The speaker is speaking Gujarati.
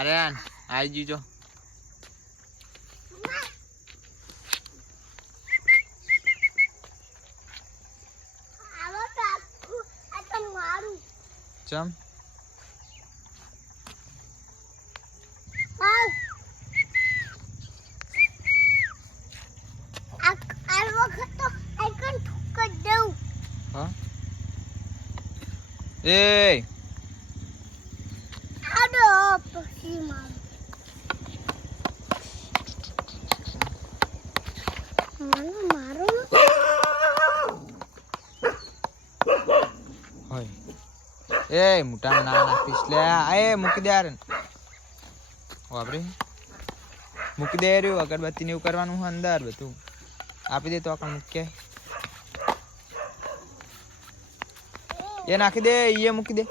અરે આવી જીજો ચમ એ એ મોટા ના નાખીશ લે એ મૂકી દે યાર વાપરી મૂકી દે રહ્યું અગરબત્તી ને એવું કરવાનું હોય અંદર બધું આપી દે તો આખા મૂકી એ નાખી દે એ મૂકી દે